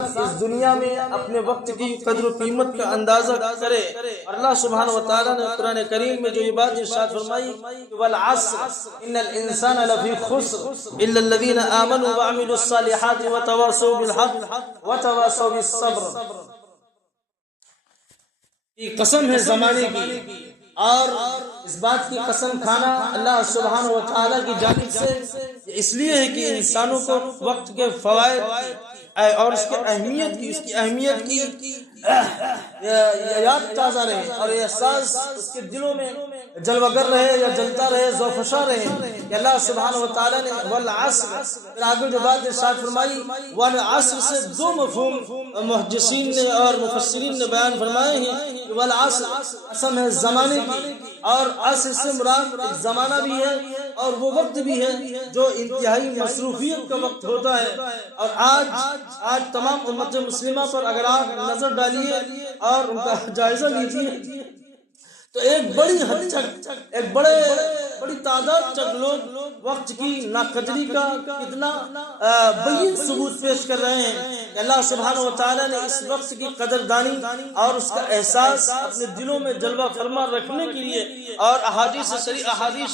اس دنیا میں اپنے وقت کی قدر و قیمت کا اندازہ کرے. اور اللہ سبحانہ و تعالیٰ نے قرآن کریم میں جو یہ بات ارشاد فرمائی والعصر ان الانسان لفی خسر الا الذین آمنوا وعملوا الصالحات وتواصوا بالحق وتواصوا بالصبر. کی قسم ہے زمانے کی، اور اس بات کی قسم کھانا اللہ سبحانہ و تعالیٰ کی جانب سے اس لیے ہے کہ انسانوں کو وقت کے فوائد اور اس کی اہمیت کی یاد تازہ رہے اور احساس اس کے دلوں میں جلوگر رہے یا جلتا رہے، ذوفشا رہے کہ اللہ سبحانہ و تعالیٰ نے والعصر، پھر آگے جو بات ارشاد فرمائی والعصر سے دو مفہوم محدثین نے اور مفسرین نے بیان فرمائے ہیں. والعصر قسم ہے زمانے کی، اور عصر سے مراد ایک زمانہ بھی ہے اور وہ وقت بھی ہے جو انتہائی مصروفیت کا وقت ہوتا ہے. اور آج تمام امت مسلمہ پر اگر آپ نظر ڈالیے اور ان کا جائزہ لیجیے تو ایک بڑی حد تک ایک بڑی تعداد تک لوگ وقت کی ناقدری کا کتنا بین ثبوت پیش کر رہے ہیں کہ اللہ سبحانہ و تعالیٰ نے اس وقت کی قدردانی اور اس کا احساس اپنے دلوں میں جلوہ فرما رکھنے کے لیے، اور احادیث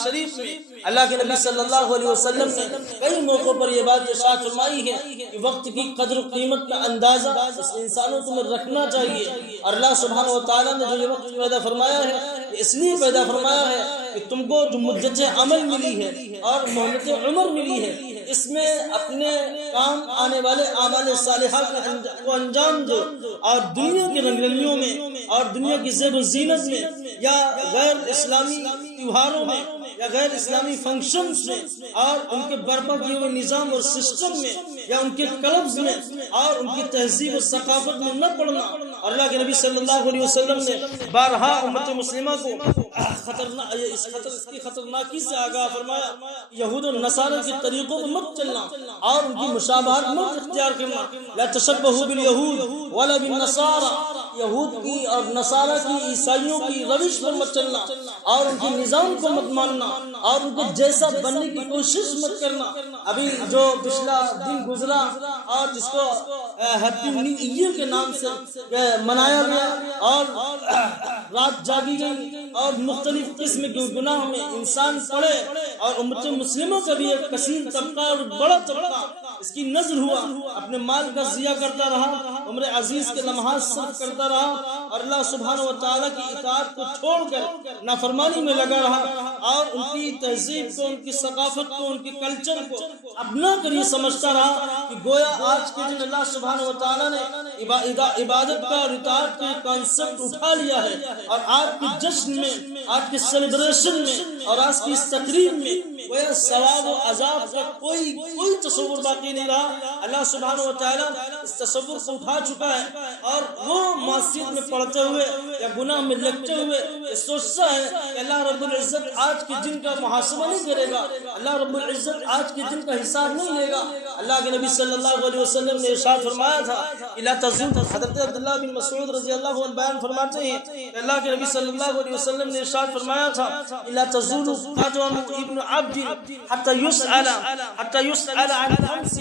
شریف میں اللہ کے نبی صلی اللہ علیہ وسلم نے کئی موقعوں پر یہ بات ارشاد فرمائی ہے کہ وقت کی قدر و قیمت کا اندازہ اس انسانوں کو رکھنا چاہیے. اور اللہ سبحانہ و تعالیٰ نے جو یہ وقت پیدا فرمایا ہے اس لیے پیدا فرمایا ہے کہ تم کو جو مدت عمل ملی ہے اور مہلت عمر ملی ہے، اس میں اپنے کام آنے والے اعمال صالحہ کو انجام دو، اور دنیا کی رنگینیوں میں اور دنیا کی زیب و زینت میں یا غیر اسلامی تیوہاروں میں یا غیر اسلامی فنکشنز میں اور ان کے برپا کیے ہوئے نظام اور سسٹم میں یا ان کے کلبز میں اور ان کی تہذیب و ثقافت میں نہ پڑنا. اور اللہ کے نبی صلی اللہ علیہ وسلم نے بارہا امت مسلمہ کو اس کی خطرناکی سے آگاہ فرمایا. یہود و نصارہ کے طریقوں پر مت چلنا اور ان کی مشابہت مت اختیار کرنا. لا تشبہوا بالیہود ولا بالنصارى، یہود کی اور نصارہ کی عیسائیوں کی روش پر مت چلنا اور ان کے نظام کو مت ماننا اور ان کو جیسا بننے کی کوشش مت کرنا. ابھی جو پچھلا دن گزرا اور جس کو ہیپی نیو ایئر کے نام سے منایا گیا اور رات جاگی گئی اور مختلف قسم کے گناہ میں انسان پڑے، اور امت مسلموں کا بھی ایک کثیر طبقہ اور بڑا طبقہ اس کی نظر ہوا، اپنے مال کا ضیاع کرتا رہا، عمر عزیز کے لمحات صرف کرتا رہا اور اللہ سبحانہ و تعالیٰ کی اطاعت کو چھوڑ کر نافرمانی میں لگا رہا، اور ان کی تہذیب کو، ان کی ثقافت کو، ان کی کلچر کو اپنا کر یہ سمجھتا رہا کہ گویا آج کے دن اللہ سبحانہ و تعالیٰ نے عبادت کا اور اطاعت کا کانسیپٹ اٹھا لیا ہے، اور آج کے جشن میں، آج کے سیلیبریشن میں اور آج کی اس تقریب میں گویا ثواب و عذاب کا کوئی تصور باقی نہیں رہا. اللہ سبحانہ و تعالیٰ اس تصور کو اٹھا چکا ہے، اور وہ معصیت میں پڑھتے ہوئے یا گناہ میں لگتے ہوئے یہ سوچتا ہے کہ اللہ رب العزت آج کے دن کا محاسبہ نہیں کرے گا، اللہ رب العزت آج کے دن کا حساب نہیں لے گا. اللہ کے نبی صلی اللہ علیہ وسلم نے ارشاد فرمایا تھا لا تزول، حضرت عبداللہ بن مسعود رضی اللہ عنہ بیان فرماتے ہیں کہ اللہ کے نبی صلی اللہ علیہ وسلم نے ارشاد فرمایا تھا لا تزول قدم ابن عبد حتى يسأل عن خمس،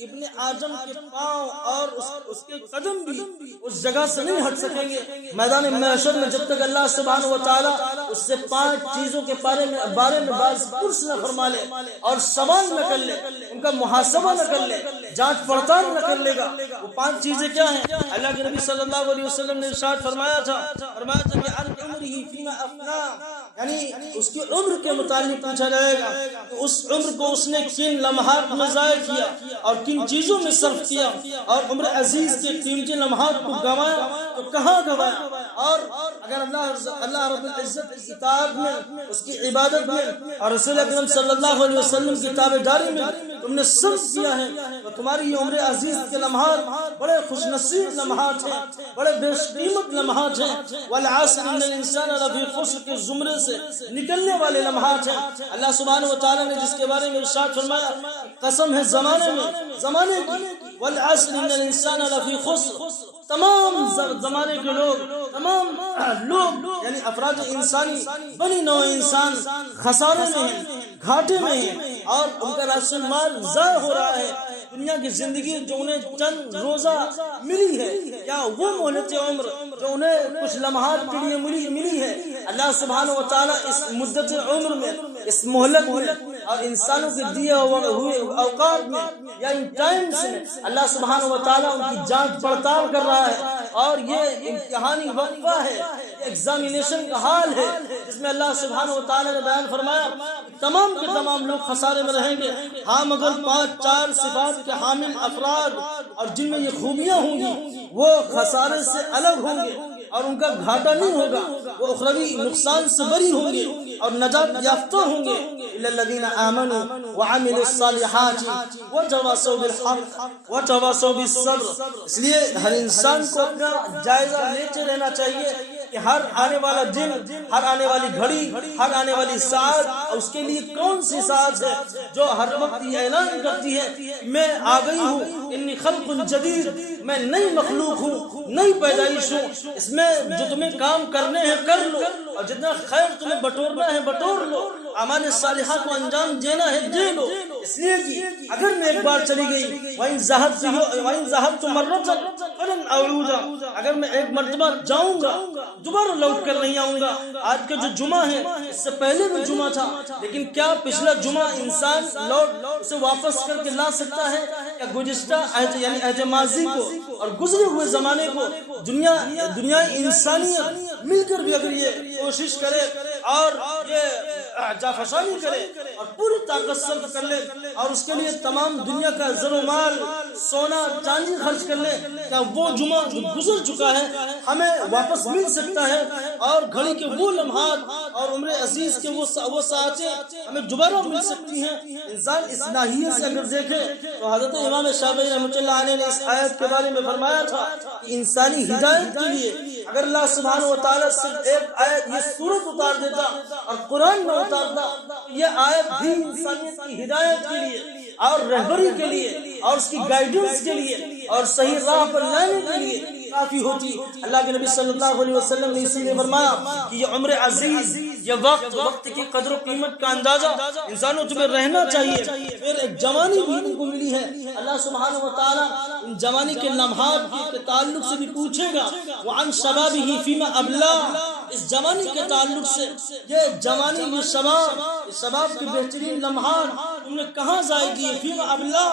ابن آدم کے پاؤں اور اس کے قدم بھی اس جگہ سے نہیں ہٹ سکیں گے میدان محشر میں جب تک اللہ سبحانہ و تعالیٰ اس سے 5 چیزوں کے بارے میں باز پرس نہ فرما لے اور سوال نہ کر لے، ان کا محاسبہ نہ کر لے، جانچ پڑتال نہ کر لے گا. وہ 5 چیزیں کیا ہیں؟ اللہ کے نبی صلی اللہ علیہ وسلم نے ارشاد فرمایا تھا کہ عن عمره فيما افنى، یعنی اس کی عمر کے متعلق پوچھا جائے گا کہ اس عمر کو اس نے کن لمحات میں ضائع کیا اور کن چیزوں میں صرف کیا، اور عمر عزیز کے قیمتی لمحات کو گنوایا تو کہاں گنوایا. اور اگر اللہ رب العزت کی اطاعت میں، اس کی عبادت میں اور رسول اکرم صلی اللہ علیہ وسلم کی تابعداری میں تم نے صرف کیا ہے تو تمہاری یہ عمر عزیز کے لمحات بڑے خوش نصیب لمحات ہیں، بڑے بے قیمت لمحات ہیں. والعصر ان الانسان لفی خسر کے زمرے سے نکلنے والے لمحات ہیں. اللہ سبحانہ و تعالیٰ نے جس کے بارے میں ارشاد فرمایا قسم ہے زمانے کی والعصر ان الانسان لفی خسر، تمام زمانے کے تمام لوگ یعنی افراد انسانی بنی نوع انسان خسارے میں ہیں. گھاٹے میں ہیں اور ان کا راس المال ضائع ہو رہا ہے. دنیا کی زندگی جو انہیں چند روزہ ملی ہے یا وہ مہلت عمر جو انہیں کچھ لمحات کے لیے ملی ہے، اللہ سبحانہ و تعالیٰ اس مدت عمر میں، اس مہلت میں اور انسانوں کے دیے ہوئے اوقات میں یا ان ٹائمز میں اللہ سبحانہ و تعالیٰ ان کی جانچ پڑتال کر رہا ہے. اور یہ امتحانی وقفہ ہے، ایگزامینیشن کا حال ہے، جس میں اللہ سبحانہ و تعالیٰ نے بیان فرمایا تمام کے تمام لوگ خسارے میں رہیں گے، ہاں مگر 5-4 صفات کے حامل افراد اور جن میں یہ خوبیاں ہوں گی وہ خسارے سے الگ ہوں گے اور ان کا گھاٹا نہیں ہوگا، وہ اخروی نقصان سے بری ہوں گے اور نجات یافتہ ہوں گے. الا الذين امنوا وعملوا الصالحات وتواصوا بالحق وتواصوا بالصبر. اس لیے ہر انسان کو اپنا جائزہ لیتے رہنا چاہیے کہ ہر آنے والا دن، ہر آنے والی گھڑی، ہر آنے والی ساعت اور اس کے لیے کون سی ساعت ہے جو ہر وقت یہ اعلان کرتی ہے میں آ گئی ہوں، انی خلق جدید، میں نئی مخلوق ہوں، نئی پیدائش ہوں. اس میں جو تمہیں کام کرنے ہیں کر لو اور جتنا خیر تمہیں بٹورنا ہے بٹور لو، اعمال صالحہ کو انجام دینا ہے دے لو. اس لیے کہ اگر میں ایک بار چلی گئی وہیں ذهبت مرة فلن اعود، اگر میں ایک مرتبہ جاؤں گا دوبارہ لوٹ کر نہیں آؤں گا. آج کا جو جمعہ ہے اس سے پہلے بھی جمعہ تھا، لیکن کیا پچھلا جمعہ انسان لوٹ اسے واپس کر کے لا سکتا ہے؟ کیا گزشتہ یعنی عہد ماضی کو اور گزرے ہوئے زمانے کو دنیا انسانیت مل کر بھی اگر یہ کوشش کرے اور یہ جافشانی کرے اور پوری طاقت صرف کر لے اور اس کے لیے تمام دنیا کا زر و مال، سونا چاندی خرچ کر لے، کیا وہ جمعہ جو گزر چکا ہے ہمیں واپس مل سکتا ہے؟ اور گھڑی کے وہ لمحات اور عمر عزیز کے وہ ساعتیں ہمیں دوبارہ مل سکتی ہیں؟ انسان اس ناحیے سے اگر دیکھے تو حضرت امام شافعی رحمۃ اللہ علیہ نے اس آیت کے بارے میں فرمایا تھا کہ انسانی ہدایت کے لیے اگر اللہ سبحانہ و تعالیٰ صرف ایک آیت یہ سورت اتار دیتا اور قرآن میں اتارتا، یہ آیت بھی انسانیت کی ہدایت کے لیے اور رہبری کے لیے اور اس کی گائیڈنس کے لیے اور صحیح راہ پر لانے کے لیے کافی ہوتی. اللہ کے نبی صلی اللہ علیہ وسلم نے اسی لیے فرمایا کہ یہ عمر عزیز، یہ وقت کی قدر و قیمت کا اندازہ انسانوں تمہیں رہنا چاہیے. پھر ایک جوانی بھی ان کو ملی ہے، اللہ سبحانہ و تعالیٰ ان جوانی کے لمحات کے تعلق سے بھی پوچھے گا وعن شبابہ فیما ابلا. اس جوانی کے تعلق سے یہ جوانی، یہ شباب کے بہترین لمحات تم نے کہاں ضائع کیے؟ فیما ابلا،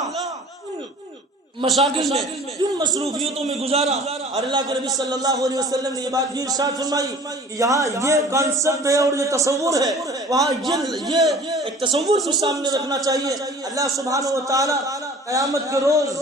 مشاغل میں، کن مصروفیتوں میں گزارا. اور اللہ کے نبی صلی اللہ علیہ وسلم نے یہ بات بھی ارشاد فرمائی کہ یہاں یہ کانسیپٹ ہے اور یہ تصور ہے، وہاں یہ ایک تصور بھی سامنے رکھنا چاہیے. اللہ سبحانہ و تعالیٰ قیامت کے روز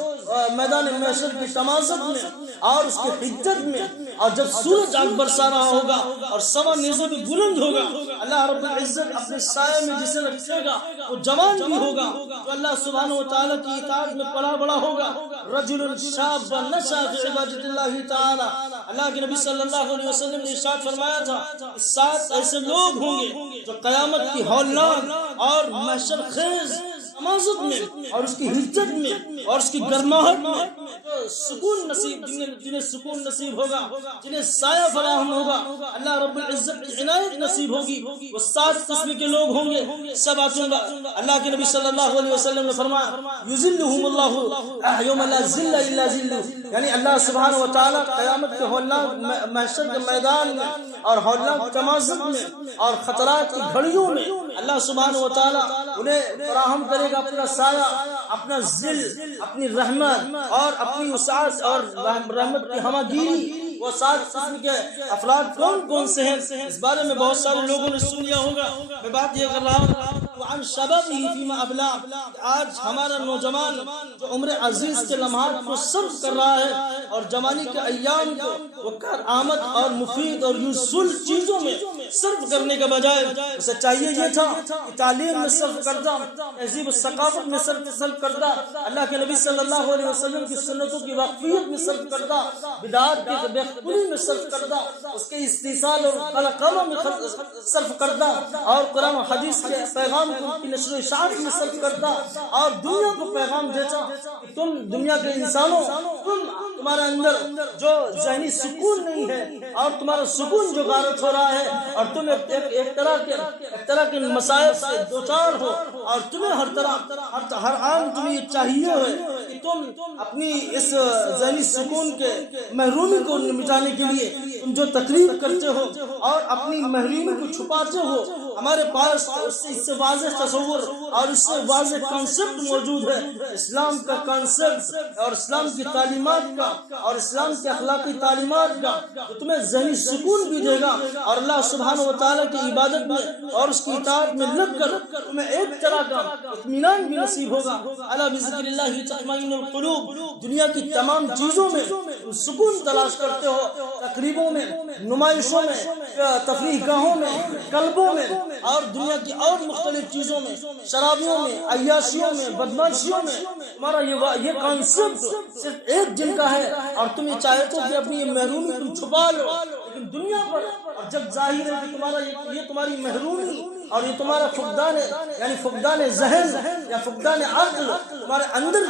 میدان محشر کی تمازت میں اور اس کے حجت میں اور جب سورج آگ برسا رہا ہوگا اور سوا نیزے بھی بلند ہوگا، اللہ رب العزت اپنے سائے میں جسے رکھے گا وہ جوان بھی ہوگا جو اللہ سبحانہ و تعالیٰ کی اطاعت میں پلا بڑا ہوگا. رجل شاب نشأ فی عبادۃ اللہ تعالی. اللہ کے نبی صلی اللہ علیہ وسلم نے ارشاد فرمایا تھا 7 ایسے لوگ ہوں گے جو قیامت کی ہولناک اور محشر خیز تمازت میں اور اس کی حجت میں اور اس کی گرماہٹ میں سکون نصیب، جنہیں سکون نصیب ہوگا، جنہیں سایہ فراہم ہوگا، اللہ رب العزت کی عنایت نصیب ہوگی، وہ 7 قسم کے لوگ ہوں گے. سب آتوں گا. اللہ کے نبی صلی اللہ علیہ وسلم نے فرمایا یذلہم اللہ یوم لا ذل الا ذلہ، یعنی اللہ سبحانہ و تعالیٰ قیامت کے ہولناک محشر کے میدان میں اور ہولناک تمازت میں اور خطرات کی گھڑیوں میں اللہ سبحانہ و تعالیٰ انہیں فراہم کرے گا اپنا سایہ، اپنا ذل، اپنی رحمت اور اپنی وسعت اور رحمت کی ہماگیری. وہ 7 قسم کے افراد کون سے ہیں اس بارے میں بہت سارے لوگوں نے سن لیا ہوگا. میں بات یہ کر رہا ہوں وعن شبابہ فیما ابلا. آج ہمارا نوجوان جو عمر عزیز کے لمحات کو صرف کر رہا ہے اور جوانی کے ایام کو وہ کارآمد اور مفید اور یوزفل چیزوں میں صرف کرنے کے بجائے اسے چاہیے یہ تھا کہ تعلیم میں صرف کرتا، تہذیب و ثقافت میں صرف کرتا، اللہ کے نبی صلی اللہ علیہ وسلم کی سنتوں کی واقفیت میں صرف کرتا، بدعات کی بےخبری میں صرف کرتا، اس کے استیصال اور قلقلہ میں صرف کرتا اور قرآن و حدیث کے پیغام کی نشر و اشاعت میں صرف کرتا اور دنیا کو پیغام دیتا کہ تم دنیا کے انسانوں تم تمہارے اندر جو ذہنی سکون نہیں ہے اور تمہارا سکون جو غارت ہو رہا ہے اور تم ایک طرح کے مسائل سے دوچار ہو اور تمہیں ہر آن تمہیں یہ چاہیے ہے کہ تم اپنی اس ذہنی سکون کے محرومی کو مٹانے کے لیے تم جو تقریر کرتے ہو اور اپنی محرومی کو چھپاتے ہو، ہمارے پاس اس سے واضح تصور اور اس سے واضح کانسیپٹ موجود ہے، اسلام کا کانسیپٹ اور اسلام کی تعلیمات کا اور اسلام کی اخلاقی تعلیمات کا، جو تمہیں ذہنی سکون بھی دے گا اور اللہ سبحانہ و تعالیٰ کی عبادت میں اور اس کی اطاعت میں لگ کر تمہیں ایک طرح کا اطمینان بھی نصیب ہوگا۔ الا بذکر اللہ تطمئن القلوب، دنیا کی تمام چیزوں میں سکون تلاش کرتے ہو، تقریبوں میں، نمائشوں میں، تفریح گاہوں میں، کلبوں میں اور دنیا کی اور مختلف چیزوں میں، شرابیوں میں، عیاشیوں میں، بدمعاشیوں میں، تمہارا یہ کانسیپٹ صرف ایک دن کا ہے اور تم یہ چاہتے ہو کہ اپنی یہ محرومی تم چھپا لو، لیکن دنیا پر اور جب ظاہر ہے کہ یہ تمہاری محرومی اور یہ تمہارا فقدان ہے، یعنی فقدان ذہن یا فقدان عقل، تمہارے اندر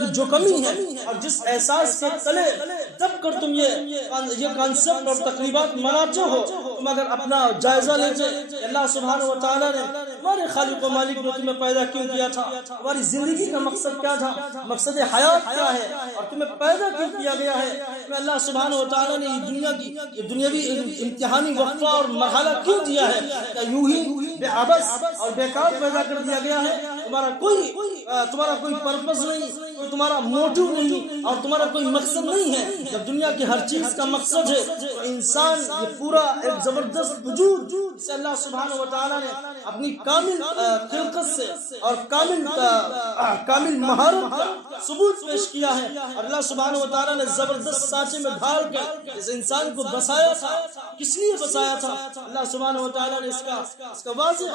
کی جو کمی ہے اور جس احساس کے تلے دب کر تم یہ کانسیپٹ اور تقریبات مناتے ہو، تم اگر اپنا جائزہ لیتے کہ اللہ سبحانہ و تعالیٰ نے تمہارے خالق و مالک نے تمہیں پیدا کیوں کیا تھا، تمہاری زندگی کا مقصد کیا تھا، مقصد حیات کیا ہے اور تمہیں پیدا کیوں کیا گیا ہے، تمہیں اللہ سبحانہ و تعالیٰ نے یہ دنیاوی امتحانی وقفہ اور مرحلہ کیوں دیا ہے، کہ یوں ہی بے عبث اور بیکار پیدا کر دیا گیا ہے، تمہارا کوئی پرپس نہیں، کوئی تمہارا موٹو نہیں اور تمہارا کوئی مقصد نہیں ہے۔ جب دنیا کی ہر چیز کا مقصد ہے تو انسان یہ پورا ایک زبردست وجود جسے اللہ سبحانہ و تعالیٰ نے اپنی کامل خلقت سے اور کامل مہارت کا ثبوت پیش کیا ہے، اور اللہ سبحانہ و تعالیٰ نے زبردست سانچے میں ڈھال کر اس انسان کو بسایا تھا۔ کس لیے بسایا تھا؟ اللہ سبحانہ و تعالیٰ نے اس کا واضح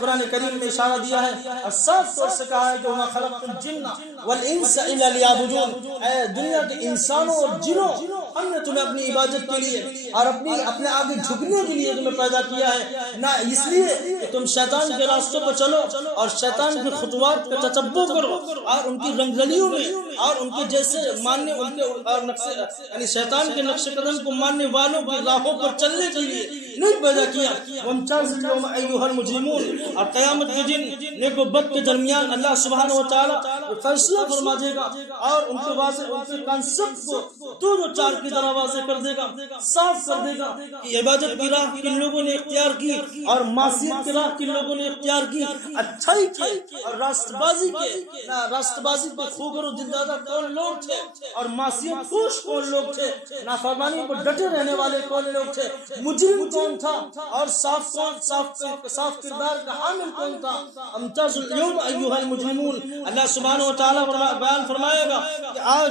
قرآن کریم میں اشارہ دیا ہے اور صاف طور سے کہا ہے کہ وَمَا خَلَقْتُ الْجِنَّ وَالْإِنسَ إِلَّا لِيَعْبُدُونِ، اے دنیا کے انسانوں اور جنوں، ہم نے تمہیں اپنی عبادت کے لیے اور اپنے آگے جھکنے کے لیے تمہیں پیدا کیا ہے، نہ اس لیے کہ تم شیطان کے راستوں پر چلو اور شیطان کی خطوات کا تتبع کرو اور ان کی رنگریوں میں اور ان کے جیسے ماننے یعنی شیطان کے نقش قدم کو ماننے والوں کی راہوں پر چلنے کے لیے نہیں پیدا کیا۔ وَامْتَازُوا الْيَوْمَ أَيُّهَا الْمُجْرِمُونَ، اور قیامت کے دن نیک و بد کے درمیان اللہ سبحانہ و تعالیٰ فیصلہ فرما دے گا اور ان کے کانسیپٹ کو دو چار کی طرح واضح کر دے گا، صاف کر دے گا کہ عبادت کی راہ کن لوگوں نے اختیار کی اور معصیت کی راہ کن لوگوں نے اختیار کی، اچھائی کی اور راست بازی کے خوگر و دلدادہ کون لوگ تھے اور معصیت پوش کون لوگ تھے، نافرمانی پر ڈٹے رہنے والے کون لوگ تھے، مجرم کون تھا اور صاف کردار کا حامل کون تھا۔ امتازوا اليوم ایھا المجرمون، اللہ سبحانہ و تعالیٰ بیان فرمائے گا کہ آج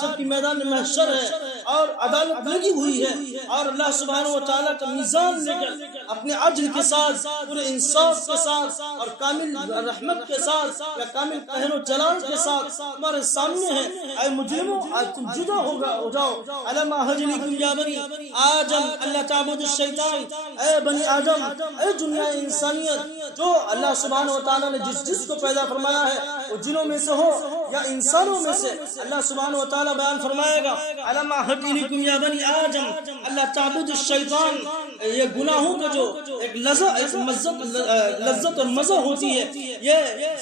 جب کہ میدان محشر ہے اور عدالت لگی ہوئی ہے اور اللہ سبحانہ و تعالیٰ کا میزان لے کر اپنے عدل کے ساتھ، پورے انصاف کے ساتھ اور کامل رحمت کے ساتھ یا کامل قہر و جلال کے ساتھ تمہارے سامنے ہے، اے مجرموں آج تم جدا ہو جاؤ۔ علم احجلکم یا بنی آدم اللہ تعبد الشیطان، اے بنی آدم، اے دنیا انسانیت، جو اللہ سبحانہ و تعالیٰ نے جس کو پیدا فرمایا ہے وہ جنوں میں سے ہو یا انسانوں میں سے، اللہ سبحانہ و تعالیٰ بیان فرمائے گا علم احجلکم یا بنی آدم اللہ تعبد الشیطان، یہ گناہوں کا جو ایک لذت اور مزہ ہوتی ہے یہ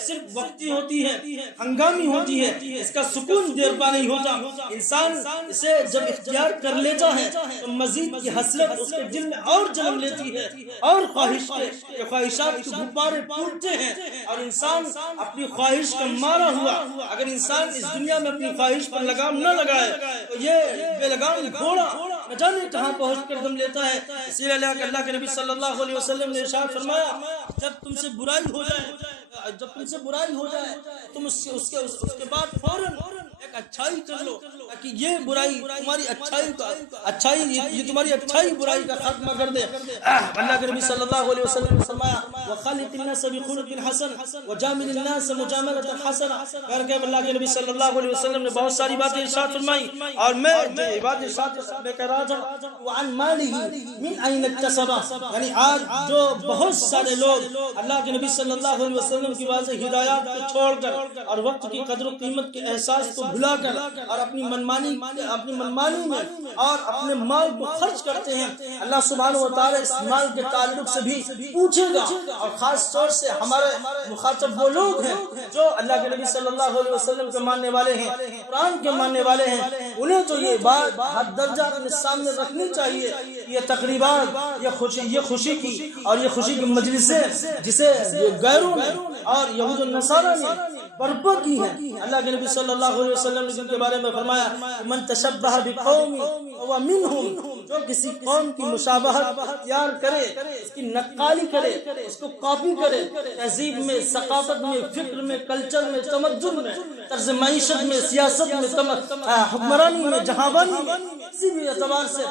صرف وقتی ہوتی ہے، ہنگامی ہوتی ہے، اس کا سکون دیر پا نہیں ہوتا، انسان اسے جب اختیار کر لیتا ہے تو مزید کی حسرت اس کے دل میں اور جنم لیتی ہے اور خواہشات کے غبارے پھوٹتے ہیں اور انسان اپنی خواہش کا مارا ہوا، اگر انسان اس دنیا میں اپنی خواہش پر لگام نہ لگائے تو یہ بے لگام گھوڑا نہ جانے کہاں پہنچ کر دم لیتا ہے۔ اسی لیے اللہ کے نبی صلی اللہ علیہ وسلم نے ارشاد فرمایا جب تم سے برائی ہو جائے تم اس کے بعد فوراً ایک اچھائی کر لو تاکہ یہ برائی تمہاری یہ تمہاری اچھائی برائی کا خاتمہ کر دے۔ اللہ کے نبی صلی اللہ علیہ وسلم نے فرمایا وَخَالِقِ النَّاسَ بِخُلُقٍ حَسَنٍ وَجَامِلِ النَّاسَ مُجَامَلَةً حَسَنَةً، کہہ کہ اللہ کے نبی صلی اللہ علیہ وسلم نے بہت ساری باتیں ارشاد فرمائی اور میں یہ بات ارشاد میں کہہ رہا تھا وَعَنْ مَالِهِ مِنْ أَيْنَ اكْتَسَبَ، یعنی آج جو بہت سارے لوگ اللہ کے نبی صلی اللہ علیہ وسلم کی واضح ہدایات کو چھوڑ کر اور وقت کی قدر و قیمت کے احساس کو بھلا کر اور اپنی منمانی میں اور اپنے مال کو خرچ کرتے ہیں، اللہ سبحانہ و تعالی اس مال کے تعلق سے بھی پوچھے گا۔ اور خاص طور سے ہمارے مخاطب وہ لوگ ہیں جو اللہ کے نبی صلی اللہ علیہ وسلم کے ماننے والے ہیں، قرآن کے ماننے والے ہیں، انہیں تو یہ بات حد درجہ اپنے سامنے رکھنی چاہیے۔ یہ تقریبات، یہ خوشی کی اور یہ خوشی کی مجلسیں جسے غیروں نے اور یہود و نصارہ نے برپا کی ہیں، اللہ کے نبی صلی اللہ علیہ وسلم نے جن کے بارے میں فرمایا من تشبہ بقوم فہو منہم، جو کسی قوم کی مشابہت اختیار کرے، اس کی نقالی کرے، اس کو کاپی کرے، تہذیب میں، ثقافت میں، فکر میں، کلچر میں، تمدن میں، طرز معیشت میں، سیاست میں، حکمرانی میں، جہانبانی میں، کسی بھی اعتبار سے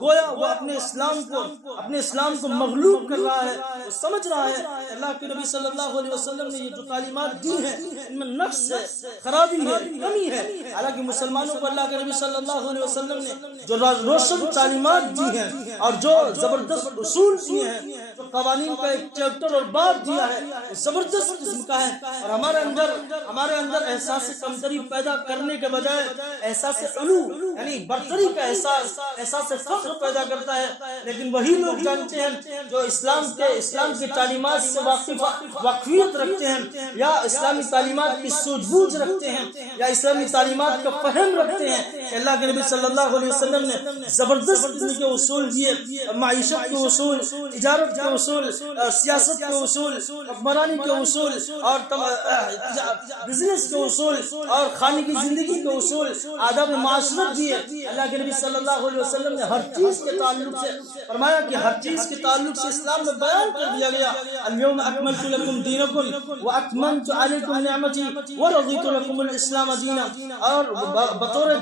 گویا وہ اپنے اسلام کو مغلوب کر رہا ہے، وہ سمجھ رہا ہے اللہ کے نبی صلی اللہ علیہ وسلم نے یہ جو تعلیمات دی ہیں ان میں نقص ہے، خرابی ہے، کمی ہے۔ حالانکہ مسلمانوں کو اللہ کے نبی صلی اللہ علیہ وسلم نے جو روشن تعلیمات دی ہیں اور جو زبردست اصول دیے ہیں، جو قوانین کا ایک چیپٹر اور باب دیا ہے، وہ زبردست قسم کا ہے، اور ہمارے اندر احساس کمتری پیدا کرنے کے بجائے احساس علو یعنی برتری کا احساس فخر پیدا کرتا ہے۔ لیکن وہی لوگ جانتے ہیں جو اسلام کی تعلیمات سے واقفیت رکھتے ہیں یا اسلامی تعلیمات کی سوجھ بوجھ رکھتے ہیں یا اسلامی تعلیمات کا فہم رکھتے ہیں کہ اللہ کے نبی صلی اللہ علیہ وسلم نے زبردست قسم کے اصول دیے، معیشت کے اصول، تجارت کے اصول، سیاست کے اصول، حکمرانی کے اصول اور بزنس کے اصول اور خانے کی زندگی کے اصول، آداب معاشرت دیے۔ اللہ کے نبی صلی اللہ علیہ وسلم نے ہر چیز کے تعلق سے فرمایا کہ ہر چیز کے تعلق سے اسلام میں بیان کر دیا گیا اليوم اکملت لکم دینکم واتممت علیکم نعمتی ورضیت لکم الاسلام دینا، اور بطور